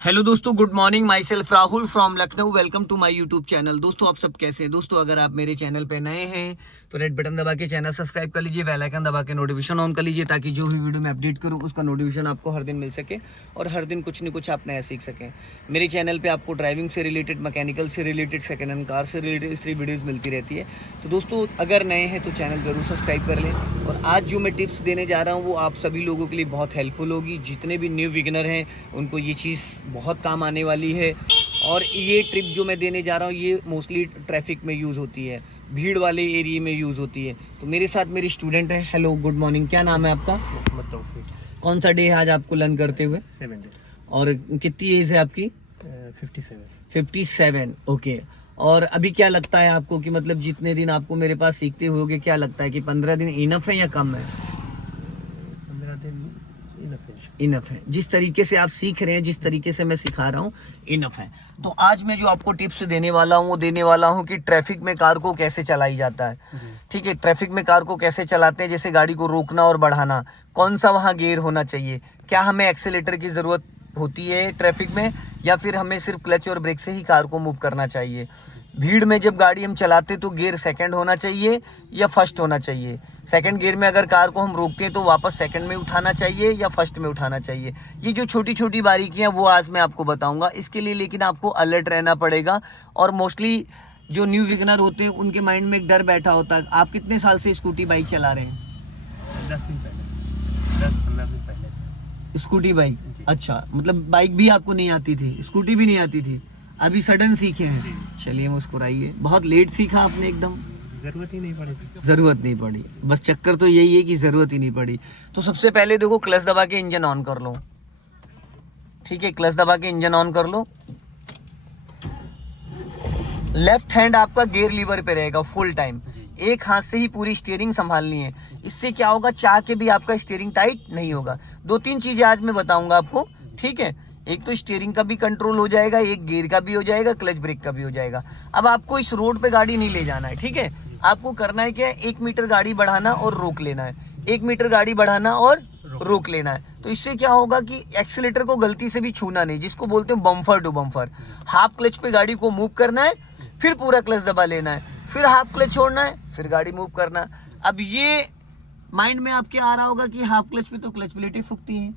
Hello दोस्तों, good morning. Myself Rahul from Lucknow. Welcome to my YouTube channel. दोस्तों आप सब कैसे हैं? दोस्तों अगर आप मेरे चैनल पे नए हैं तो रेड बटन दबा के चैनल सब्सक्राइब कर लीजिए, बेल आइकन दबा के नोटिफिकेशन ऑन कर लीजिए ताकि जो भी वीडियो मैं अपडेट करूं उसका नोटिफिकेशन आपको हर दिन मिल सके और हर दिन कुछ न कुछ आप नया सीख सकें। मेरे चैनल पर आपको ड्राइविंग से रिलेटेड, मैकेनिकल से रिलेटेड, सेकेंड हैंड कार से रिलेटेड इस तरह वीडियोज़ मिलती रहती है। तो दोस्तों अगर नए हैं तो चैनल ज़रूर सब्सक्राइब कर लें। और आज जो मैं टिप्स देने जा रहा हूँ वो आप सभी लोगों के लिए बहुत हेल्पफुल होगी। जितने भी न्यू बिगिनर हैं उनको ये चीज़ बहुत काम आने वाली है। और ये ट्रिप जो मैं देने जा रहा हूँ ये मोस्टली ट्रैफिक में यूज़ होती है, भीड़ वाले एरिया में यूज़ होती है। तो मेरे साथ मेरी स्टूडेंट है। Hello, good morning. क्या नाम है आपका? कौन सा डे है आज आपको लर्न करते हुए? 7 डे। और कितनी एज है आपकी? 57। ओके। और अभी क्या लगता है आपको कि मतलब जितने दिन आपको मेरे पास सीखते होगे, क्या लगता है कि 15 दिन इनफ है या कम है? 15 दिन इनफ है। जिस तरीके से आप सीख रहे हैं, जिस तरीके से मैं सिखा रहा हूँ, इनफ है। तो आज मैं जो आपको टिप्स देने वाला हूँ वो देने वाला हूँ कि ट्रैफिक में कार को कैसे चलाई जाता है। ठीक है, ट्रैफिक में कार को कैसे चलाते हैं, जैसे गाड़ी को रोकना और बढ़ाना, कौन सा वहाँ गियर होना चाहिए, क्या हमें एक्सेलेटर की ज़रूरत होती है ट्रैफिक में, या फिर हमें सिर्फ क्लच और ब्रेक से ही कार को मूव करना चाहिए। भीड़ में जब गाड़ी हम चलाते तो गियर सेकंड होना चाहिए या फर्स्ट होना चाहिए। सेकंड गियर में अगर कार को हम रोकते हैं तो वापस सेकंड में उठाना चाहिए या फर्स्ट में उठाना चाहिए। ये जो छोटी छोटी बारीकियां वो आज मैं आपको बताऊंगा। इसके लिए लेकिन आपको अलर्ट रहना पड़ेगा। और मोस्टली जो न्यू बिगिनर होते हैं उनके माइंड में एक डर बैठा होता है। आप कितने साल से स्कूटी बाइक चला रहे हैं? 10-15 दिन पहले स्कूटी बाइक? अच्छा, मतलब बाइक भी आपको नहीं आती थी, स्कूटी भी नहीं आती थी, अभी सडन सीखे हैं। चलिए मुस्कुराइए। बहुत लेट सीखा आपने एकदम। जरूरत ही नहीं पड़ी। ज़रूरत नहीं पड़ी, बस चक्कर तो यही है कि ज़रूरत ही नहीं पड़ी। तो सबसे पहले देखो, क्लच दबा के इंजन ऑन कर लो। ठीक है, क्लच दबा के इंजन ऑन कर लो। लेफ्ट हैंड आपका गियर लीवर पे रहेगा फुल टाइम। एक हाथ से ही पूरी स्टीयरिंग संभालनी है। इससे क्या होगा, चाह के भी आपका स्टीयरिंग टाइट नहीं होगा। 2-3 चीज़ें आज मैं बताऊंगा आपको। ठीक है, एक तो स्टीयरिंग का भी कंट्रोल हो जाएगा, एक गियर का भी हो जाएगा, क्लच ब्रेक का भी हो जाएगा। अब आपको इस रोड पे गाड़ी नहीं ले जाना है। ठीक है, आपको करना है क्या, 1 मीटर गाड़ी बढ़ाना और रोक लेना है। 1 मीटर गाड़ी बढ़ाना और रोक लेना है। तो इससे क्या होगा कि एक्सीलेटर को गलती से भी छूना नहीं, जिसको बोलते हैं bumper to bumper. Half clutch पे गाड़ी को मूव करना है, फिर पूरा क्लच दबा लेना है, फिर हाफ क्लच छोड़ना है, फिर गाड़ी मूव करना है। अब ये माइंड में आपके आ रहा होगा कि हाफ क्लच पे तो क्लच प्लेटें फूकती हैं,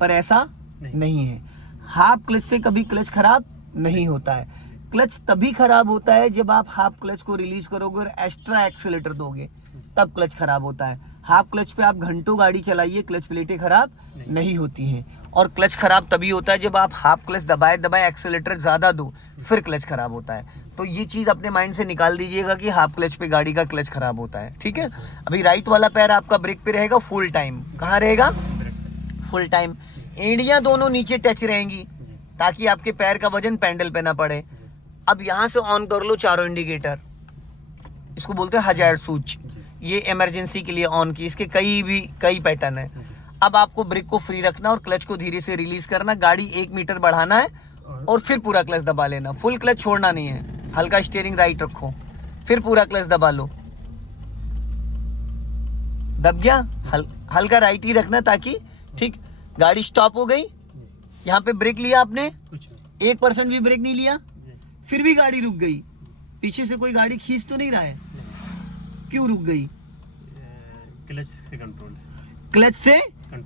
पर ऐसा नहीं है। हाफ क्लच से कभी क्लच खराब नहीं होता है। क्लच तभी खराब होता है जब आप हाफ क्लच को रिलीज करोगे और एक्स्ट्रा एक्सेलेटर दोगे, तब क्लच खराब होता है। हाफ क्लच पे आप घंटों गाड़ी चलाइए, क्लच प्लेटें खराब नहीं होती हैं। और क्लच खराब तभी होता है जब आप हाफ क्लच दबाए दबाए एक्सेलेटर ज़्यादा दो, फिर क्लच खराब होता है। तो ये चीज़ अपने माइंड से निकाल दीजिएगा कि हाफ क्लच पे गाड़ी का क्लच खराब होता है। ठीक है, अभी राइट वाला पैर आपका ब्रेक पे रहेगा फुल टाइम। कहाँ रहेगा? Full time. एड़ियाँ दोनों नीचे टच रहेंगी ताकि आपके पैर का वजन पैंडल पे ना पड़े। अब यहाँ से ऑन कर लो चारों इंडिकेटर। इसको बोलते हैं हजार्ड स्विच। ये इमरजेंसी के लिए ऑन की। इसके कई पैटर्न है। अब आपको ब्रेक को फ्री रखना और क्लच को धीरे से रिलीज करना। गाड़ी 1 मीटर बढ़ाना है और फिर पूरा क्लच दबा लेना। फुल क्लच छोड़ना नहीं है। हल्का स्टीयरिंग राइट रखो, फिर पूरा क्लच दबा लो। दब गया? हल्का राइट ही रखना ताकि, ठीक, गाड़ी स्टॉप हो गई। यहाँ पे ब्रेक लिया आपने, 1% भी ब्रेक नहीं लिया, फिर भी गाड़ी रुक गई। पीछे से कोई गाड़ी खींच तो नहीं रहा है? क्यों रुक गई? क्लच से कंट्रोल। क्लच से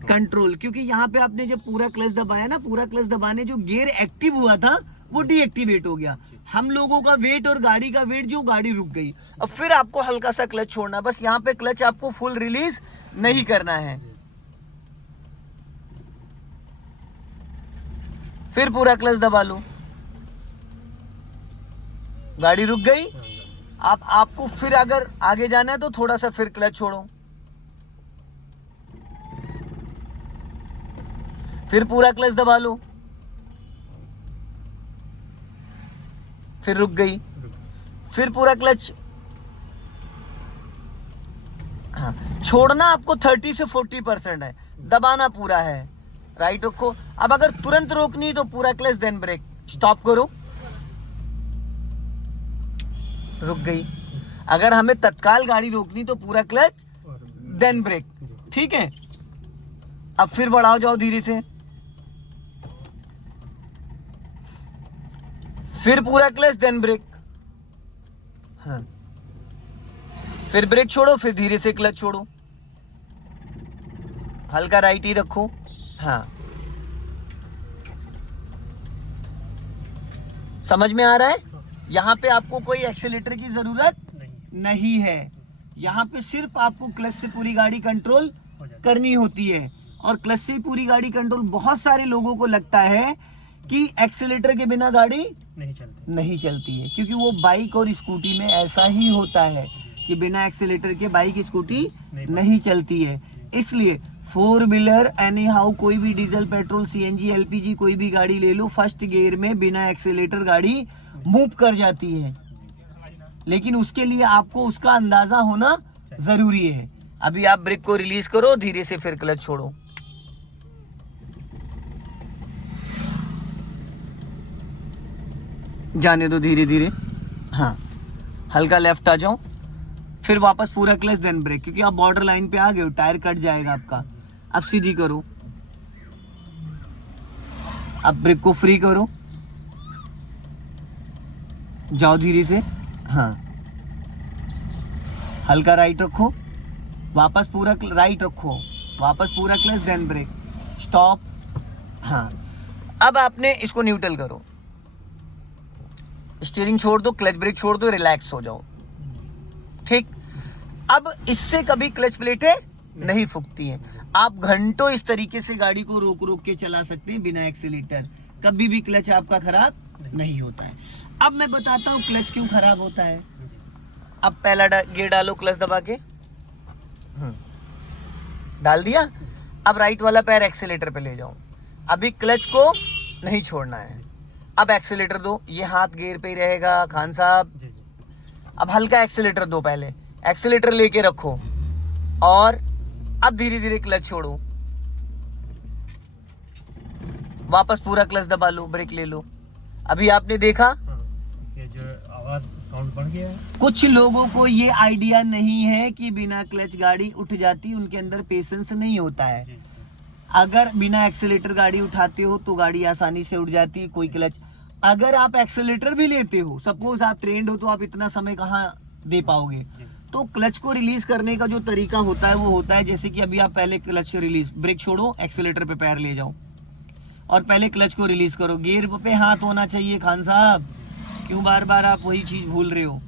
कंट्रोल, क्योंकि यहाँ पे आपने जब पूरा क्लच दबाया ना, पूरा क्लच दबाने जो गियर एक्टिव हुआ था वो डीएक्टिवेट हो गया। हम लोगों का वेट और गाड़ी का वेट, जो गाड़ी रुक गई। अब फिर आपको हल्का सा क्लच छोड़ना, बस यहाँ पे क्लच आपको फुल रिलीज नहीं करना है। फिर पूरा क्लच दबा लो, गाड़ी रुक गई। आपको फिर अगर आगे जाना है तो थोड़ा सा फिर क्लच छोड़ो, फिर पूरा क्लच दबा लो, फिर रुक गई, फिर पूरा क्लच। हाँ, छोड़ना आपको 30 से 40% है, दबाना पूरा है। राइट रखो। अब अगर तुरंत रोकनी तो पूरा क्लच देन ब्रेक। स्टॉप करो, रुक गई। अगर हमें तत्काल गाड़ी रोकनी तो पूरा क्लच देन ब्रेक। ठीक है, अब फिर बढ़ाओ जाओ धीरे से। फिर पूरा क्लच देन ब्रेक। हाँ, फिर ब्रेक छोड़ो, फिर धीरे से क्लच छोड़ो, हल्का राइट ही रखो। हाँ, समझ में आ रहा है? यहाँ पे आपको कोई एक्सीलेटर की जरूरत नहीं है, यहाँ पे सिर्फ आपको क्लच से पूरी गाड़ी कंट्रोल करनी होती है। और क्लच से पूरी गाड़ी कंट्रोल, बहुत सारे लोगों को लगता है कि एक्सीलेटर के बिना गाड़ी नहीं चलती है, क्योंकि वो बाइक और स्कूटी में ऐसा ही होता है कि बिना एक्सीलेटर के बाइक स्कूटी नहीं चलती है। इसलिए फोर व्हीलर एनी हाउ, कोई भी डीजल पेट्रोल सीएनजी एलपीजी कोई भी गाड़ी ले लो, फर्स्ट गियर में बिना एक्सीलेटर गाड़ी मूव कर जाती है, लेकिन उसके लिए आपको उसका अंदाजा होना जरूरी है। अभी आप ब्रेक को रिलीज करो धीरे से, फिर क्लच छोड़ो। जाने दो धीरे धीरे। हाँ, हल्का लेफ्ट आ जाओ, फिर वापस पूरा क्लच देन ब्रेक, क्योंकि आप बॉर्डर लाइन पे आ गए हो, टायर कट जाएगा आपका। अब सीधी करो, अब ब्रेक को फ्री करो, जाओ धीरे से। हाँ, हल्का राइट रखो, वापस पूरा राइट रखो, वापस पूरा क्लच देन ब्रेक, स्टॉप। हाँ, अब आपने इसको न्यूट्रल करो, स्टीयरिंग छोड़ दो, क्लच ब्रेक छोड़ दो, रिलैक्स हो जाओ। ठीक, अब इससे कभी क्लच प्लेटें नहीं फूकती हैं। आप घंटों इस तरीके से गाड़ी को रोक रोक के चला सकते हैं बिना एक्सीलेटर, कभी भी क्लच आपका खराब नहीं होता है। अब मैं बताता हूँ क्लच क्यों खराब होता है। अब पहला गियर डालो, क्लच दबा के डाल दिया। अब राइट वाला पैर एक्सीलेटर पे ले जाओ, अभी क्लच को नहीं छोड़ना है। अब एक्सीलेटर दो, ये हाथ गियर पे ही रहेगा खान साहब। अब हल्का एक्सीलेटर दो, पहले एक्सीलेटर लेके रखो और अब धीरे धीरे क्लच छोड़ो, वापस पूरा क्लच दबा लो, ब्रेक ले लो। अभी आपने देखा ये जो आवाज साउंड बढ़ गया है। कुछ लोगों को ये आइडिया नहीं है कि बिना क्लच गाड़ी उठ जाती, उनके अंदर पेशेंस नहीं होता है। अगर बिना एक्सीलेटर गाड़ी उठाते हो तो गाड़ी आसानी से उठ जाती है, कोई क्लच। अगर आप एक्सीलेटर भी लेते हो, सपोज आप ट्रेंड हो, तो आप इतना समय कहाँ दे पाओगे। तो क्लच को रिलीज करने का जो तरीका होता है वो होता है जैसे कि अभी आप पहले क्लच रिलीज, ब्रेक छोड़ो, एक्सीलेटर पे पैर ले जाओ और पहले क्लच को रिलीज करो। गियर पे हाथ होना चाहिए खान साहब, क्यों बार बार आप वही चीज भूल रहे हो।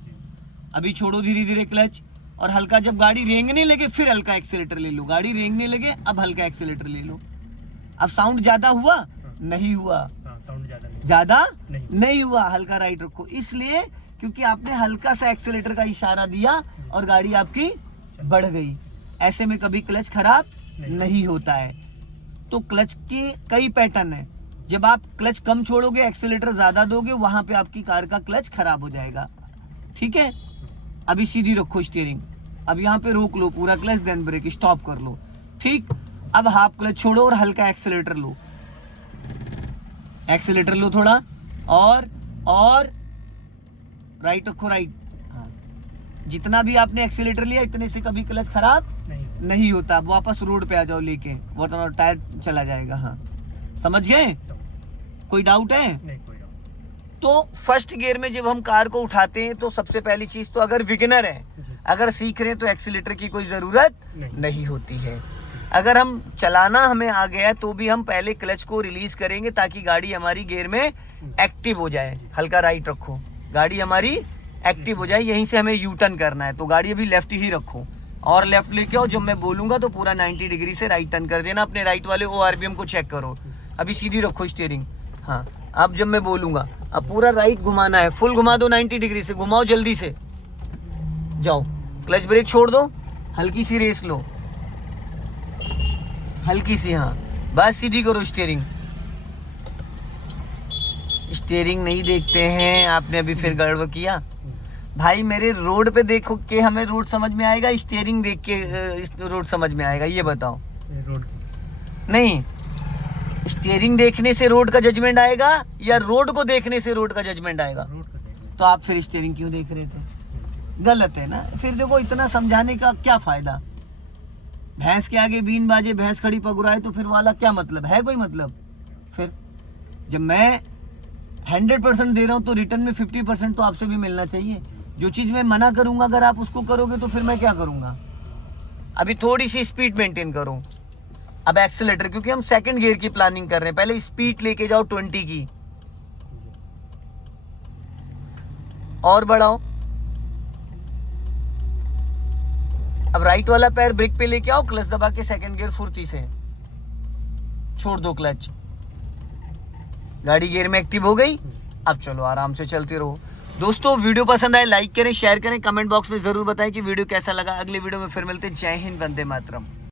अभी छोड़ो धीरे धीरे क्लच और हल्का, जब गाड़ी रेंगने लगे फिर हल्का एक्सीलेटर ले लो, गाड़ी रेंगने लगे अब हल्का एक्सीलेटर ले लो। अब साउंड ज्यादा हुआ? नहीं हुआ, ज्यादा नहीं हुआ। हल्का राइट रखो, इसलिए क्योंकि आपने हल्का सा एक्सीलेटर का इशारा दिया और गाड़ी आपकी बढ़ गई। ऐसे में कभी क्लच खराब नहीं होता है। तो क्लच के कई पैटर्न है, जब आप क्लच कम छोड़ोगे, एक्सीलेटर ज्यादा दोगे, वहां पे आपकी कार का क्लच खराब हो जाएगा। ठीक है, अभी सीधी रखो स्टीयरिंग, अब यहाँ पे रोक लो पूरा क्लच देन ब्रेक, स्टॉप कर लो। ठीक, अब हाफ क्लच छोड़ो और हल्का एक्सीलेटर लो, एक्सीलेटर लो थोड़ा और राइट रखो, राइट। हाँ, जितना भी आपने एक्सीलेटर लिया इतने से कभी क्लच खराब नहीं होता। अब वापस रोड पे आ जाओ लेके, वरना टायर चला जाएगा। हाँ, समझ गए? कोई डाउट है? नहीं, कोई डाउट। तो फर्स्ट गियर में जब हम कार को उठाते हैं तो सबसे पहली चीज तो अगर बिगिनर है, अगर सीख रहे हैं, तो एक्सीलेटर की कोई जरूरत नहीं होती है। अगर हम चलाना हमें आ गया तो भी हम पहले क्लच को रिलीज करेंगे ताकि गाड़ी हमारी गियर में एक्टिव हो जाए। हल्का राइट रखो, गाड़ी हमारी एक्टिव हो जाए। यहीं से हमें यू टर्न करना है, तो गाड़ी अभी लेफ्ट ही रखो और लेफ्ट लेके आओ। जब मैं बोलूंगा तो पूरा 90 डिग्री से राइट टर्न कर देना। अपने राइट वाले ORPM को चेक करो। अभी सीधी रखो स्टीयरिंग। हाँ, अब जब मैं बोलूंगा अब पूरा राइट घुमाना है, फुल घुमा दो, 90 डिग्री से घुमाओ, जल्दी से जाओ। क्लच ब्रेक छोड़ दो, हल्की सी रेस लो, हल्की सी। हाँ, बस सीधी करो स्टीयरिंग। स्टीयरिंग नहीं देखते हैं आपने, अभी फिर गड़बड़ किया। भाई मेरे रोड पे देखो के हमें रोड समझ में आएगा, स्टीयरिंग देख के रोड समझ में आएगा, ये बताओ। रोड नहीं, स्टीयरिंग देखने से रोड का जजमेंट आएगा या रोड को देखने से रोड का जजमेंट आएगा? तो आप फिर स्टीयरिंग क्यों देख रहे थे? गलत है ना। फिर देखो, इतना समझाने का क्या फायदा। भैंस के आगे बीन बाजे, भैंस खड़ी पगुराए, तो फिर वाला क्या मतलब है? कोई मतलब? फिर जब मैं 100% दे रहा हूँ तो रिटर्न में 50% तो आपसे भी मिलना चाहिए। जो चीज़ मैं मना करूँगा अगर आप उसको करोगे तो फिर मैं क्या करूँगा। अभी थोड़ी सी स्पीड मेंटेन करो। अब एक्सेलेटर, क्योंकि हम सेकंड गियर की प्लानिंग कर रहे हैं, पहले स्पीड लेके जाओ 20 की, और बढ़ाओ। अब राइट वाला पैर ब्रेक पे लेके आओ, क्लच दबा के सेकंड गियर फुर्ती से छोड़ दो क्लच, गाड़ी गियर में एक्टिव हो गई। अब चलो आराम से चलते रहो। दोस्तों वीडियो पसंद आए लाइक करें, शेयर करें, कमेंट बॉक्स में जरूर बताएं कि वीडियो कैसा लगा। अगले वीडियो में फिर मिलते हैं। जय हिंद, वंदे मातरम।